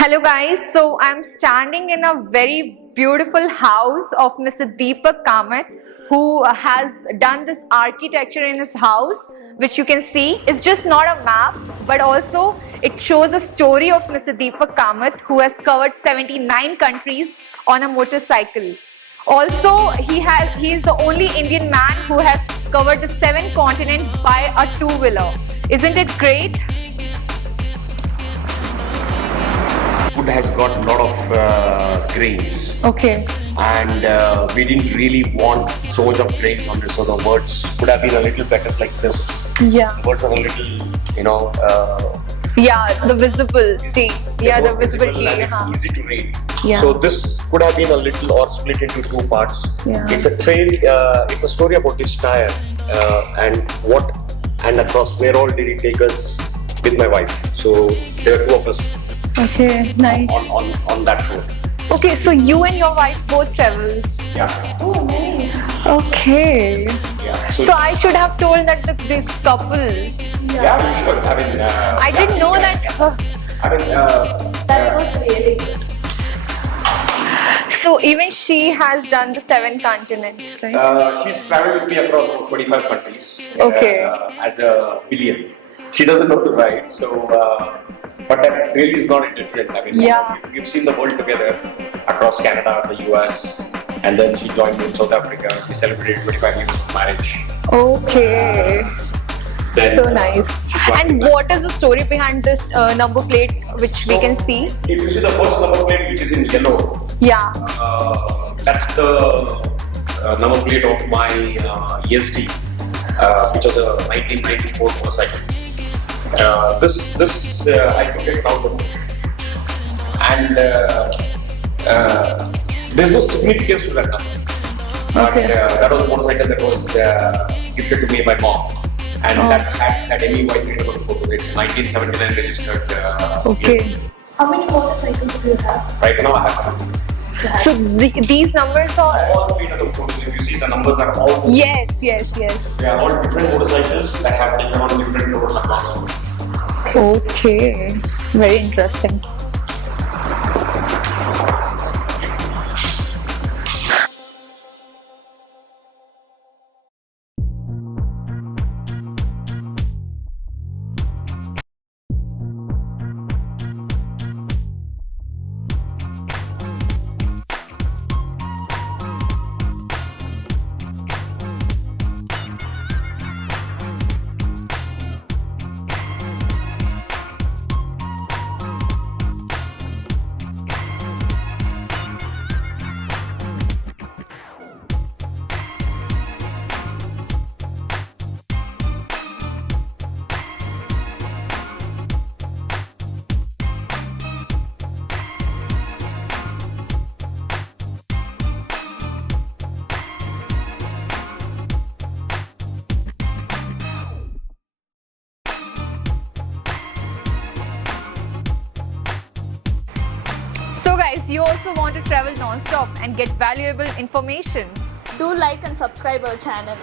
Hello guys, so I'm standing in a very beautiful house of Mr. Deepak Kamat, who has done this architecture in his house, which you can see. It's just not a map, but also it shows a story of Mr. Deepak Kamat, who has covered 79 countries on a motorcycle. Also, he is the only Indian man who has covered the 7 continents by a two-wheeler. Isn't it great? Food has got a lot of grains. Okay. And we didn't really want so much of grains on this, so the words could have been a little better like this. Yeah. Words are a little, yeah, the visible. See, yeah, the visibility. And it's easy to read. Yeah. So this could have been a little or split into 2 parts. Yeah. It's a trail. It's a story about this tire and across where all did it take us with my wife. So there are 2 of us. Okay, nice. On that road. Okay, so you and your wife both travel. Yeah. Oh, nice. Okay. Yeah. So I should have told that this couple. Yeah, you should. I mean, I didn't know that. That was really good. So even she has done the 7 continents, right? She's traveled with me across about 25 countries. Okay. As a pillion. She doesn't know to ride, so. But that really is not a deterrent. I mean, Yeah. we've seen the world together across Canada, the US, and then she joined me in South Africa. We celebrated 25 years of marriage. Okay. Then, So nice. she joined And me what is the story behind this number plate which we can see? If you see the first number plate, which is in yellow, Yeah. that's the number plate of my ESD, which was a 1994 motorcycle. This I took it around the world, and there's no significance to that number. But Okay. that was a motorcycle that was gifted to me by mom, and that had any white readable photo. It's 1979 registered. Okay. How many motorcycles do you have? Right now I have So these numbers are. all 3 number photos. If you see, the numbers are all Yes. they are all different motorcycles that have taken on different roads across the world. Okay. Very interesting. So guys, you also want to travel non-stop and get valuable information. Do like and subscribe our channel.